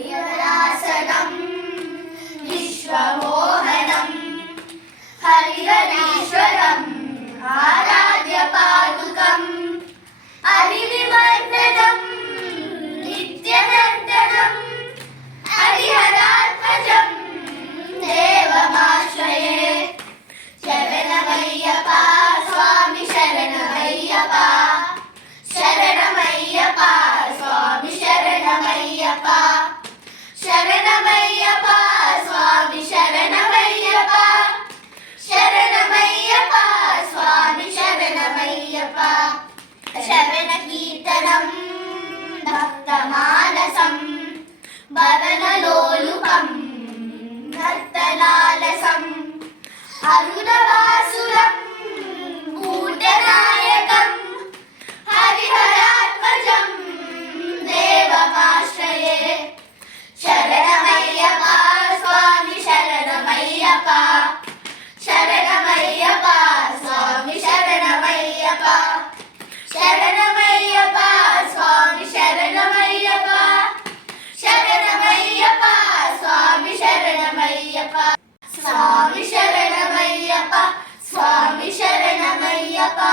हरिहरासनं विश्वमोहनं हरिहरीश्वरम् आराध्यपादुकम् अरिविमर्दनं नित्यनर्दनं हरिहरात्मजं देवमाश्रये शरणमय्यप्पा स्वामी शरणमय्यप्पा शरणमय्यप्पा स्वामी शरणमय्यप्पा शरणमय्यप्पा स्वामी शरणमय्यप्पा शरणमय्यप्पा स्वामी शरणमय्यप्पा शरणकीर्तनं भक्तमानसं वदनलोलुपं नर्तनालसम् अरुणवासुरं भूतनायकं हरिहरात्मजं देवमाश्रये शरणमय्यप्पा स्वामी शरणमय्यप्पा शरणमय्यप्पा स्वामी शरणमय्यप्पा शरणमय्यप्पा स्वामी शरणमय्यप्पा शरणमय्यप्पा स्वामी शरणमय्यप्पा स्वामी शरणमय्यप्पा स्वामी शरणमय्यप्पा।